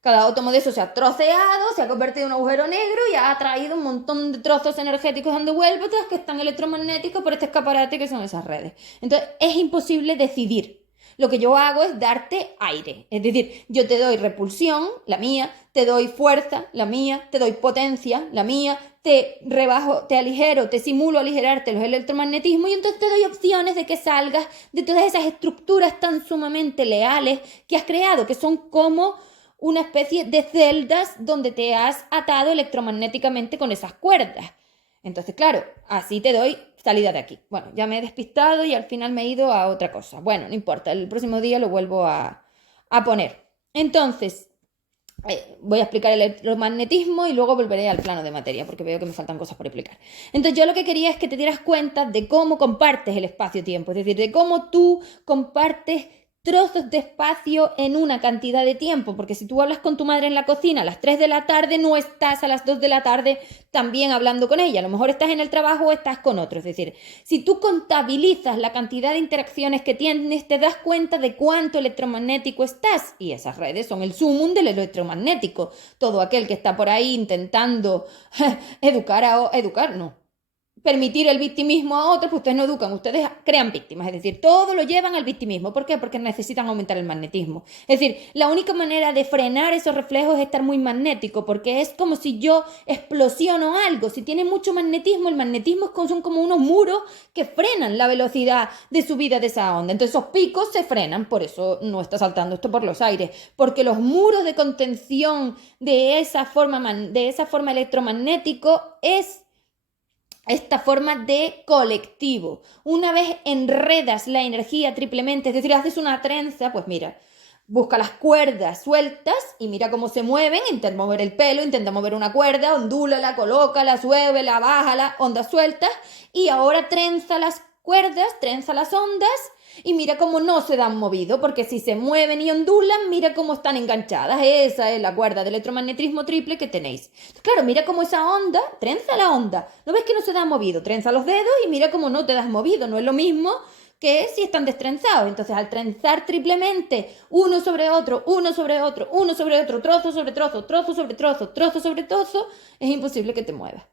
Cada átomo de eso se ha troceado, se ha convertido en un agujero negro y ha traído un montón de trozos energéticos dando vueltas que están electromagnéticos por este escaparate que son esas redes. Entonces, es imposible decidir. Lo que yo hago es darte aire. Es decir, yo te doy repulsión, la mía, te doy fuerza, la mía, te doy potencia, la mía, te rebajo, te aligero, te simulo aligerarte los electromagnetismos y entonces te doy opciones de que salgas de todas esas estructuras tan sumamente leales que has creado, que son como una especie de celdas donde te has atado electromagnéticamente con esas cuerdas. Entonces, claro, así te doy salida de aquí. Bueno, ya me he despistado y al final me he ido a otra cosa. Bueno, no importa, el próximo día lo vuelvo a poner. Entonces, voy a explicar el electromagnetismo y luego volveré al plano de materia porque veo que me faltan cosas por explicar. Entonces, yo lo que quería es que te dieras cuenta de cómo compartes el espacio-tiempo, es decir, de cómo tú compartes trozos de espacio en una cantidad de tiempo, porque si tú hablas con tu madre en la cocina a las 3 de la tarde, no estás a las 2 de la tarde también hablando con ella, a lo mejor estás en el trabajo o estás con otro, es decir, si tú contabilizas la cantidad de interacciones que tienes, te das cuenta de cuánto electromagnético estás, y esas redes son el sumum del electromagnético. Todo aquel que está por ahí intentando educar, no, permitir el victimismo a otros, pues ustedes no educan, ustedes crean víctimas, es decir, todo lo llevan al victimismo. ¿Por qué? Porque necesitan aumentar el magnetismo. Es decir, la única manera de frenar esos reflejos es estar muy magnético, porque es como si yo explosiono algo. Si tiene mucho magnetismo, el magnetismo son como unos muros que frenan la velocidad de subida de esa onda. Entonces esos picos se frenan, por eso no está saltando esto por los aires, porque los muros de contención de esa forma electromagnético es esta forma de colectivo. Una vez enredas la energía triplemente, es decir, haces una trenza, pues mira, busca las cuerdas sueltas y mira cómo se mueven, intenta mover el pelo, intenta mover una cuerda, ondúlala, colócala, suévela, bájala, ondas sueltas, y ahora trenza las cuerdas, trenza las ondas, y mira cómo no se dan movido, porque si se mueven y ondulan, mira cómo están enganchadas. Esa es la cuerda de electromagnetismo triple que tenéis. Claro, mira cómo esa onda, trenza la onda. ¿No ves que no se da movido? Trenza los dedos y mira cómo no te das movido. No es lo mismo que si están destrenzados. Entonces, al trenzar triplemente, uno sobre otro, uno sobre otro, uno sobre otro, trozo sobre trozo, trozo sobre trozo, trozo sobre trozo, es imposible que te muevas.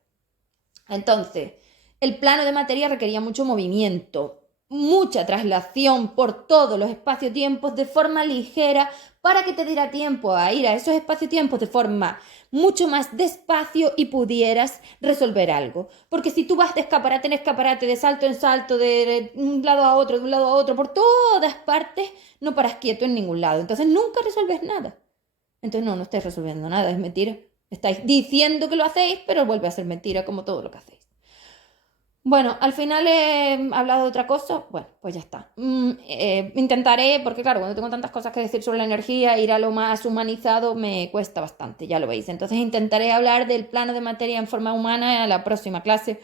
Entonces, el plano de materia requería mucho movimiento, mucha traslación por todos los espacio-tiempos de forma ligera para que te diera tiempo a ir a esos espacio-tiempos de forma mucho más despacio y pudieras resolver algo. Porque si tú vas de escaparate en escaparate, de salto en salto, de un lado a otro, de un lado a otro, por todas partes, no paras quieto en ningún lado. Entonces nunca resolves nada. Entonces no estáis resolviendo nada, es mentira. Estáis diciendo que lo hacéis, pero vuelve a ser mentira como todo lo que hacéis. Bueno, al final he hablado de otra cosa. Bueno, pues ya está. Intentaré, porque claro, cuando tengo tantas cosas que decir sobre la energía, ir a lo más humanizado me cuesta bastante, ya lo veis. Entonces intentaré hablar del plano de materia en forma humana en la próxima clase,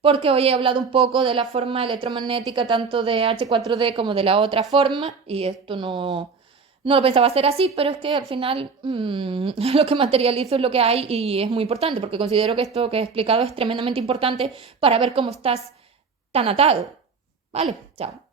porque hoy he hablado un poco de la forma electromagnética, tanto de H4D como de la otra forma, y esto no lo pensaba hacer así, pero es que al final lo que materializo es lo que hay y es muy importante, porque considero que esto que he explicado es tremendamente importante para ver cómo estás tan atado. ¿Vale? Chao.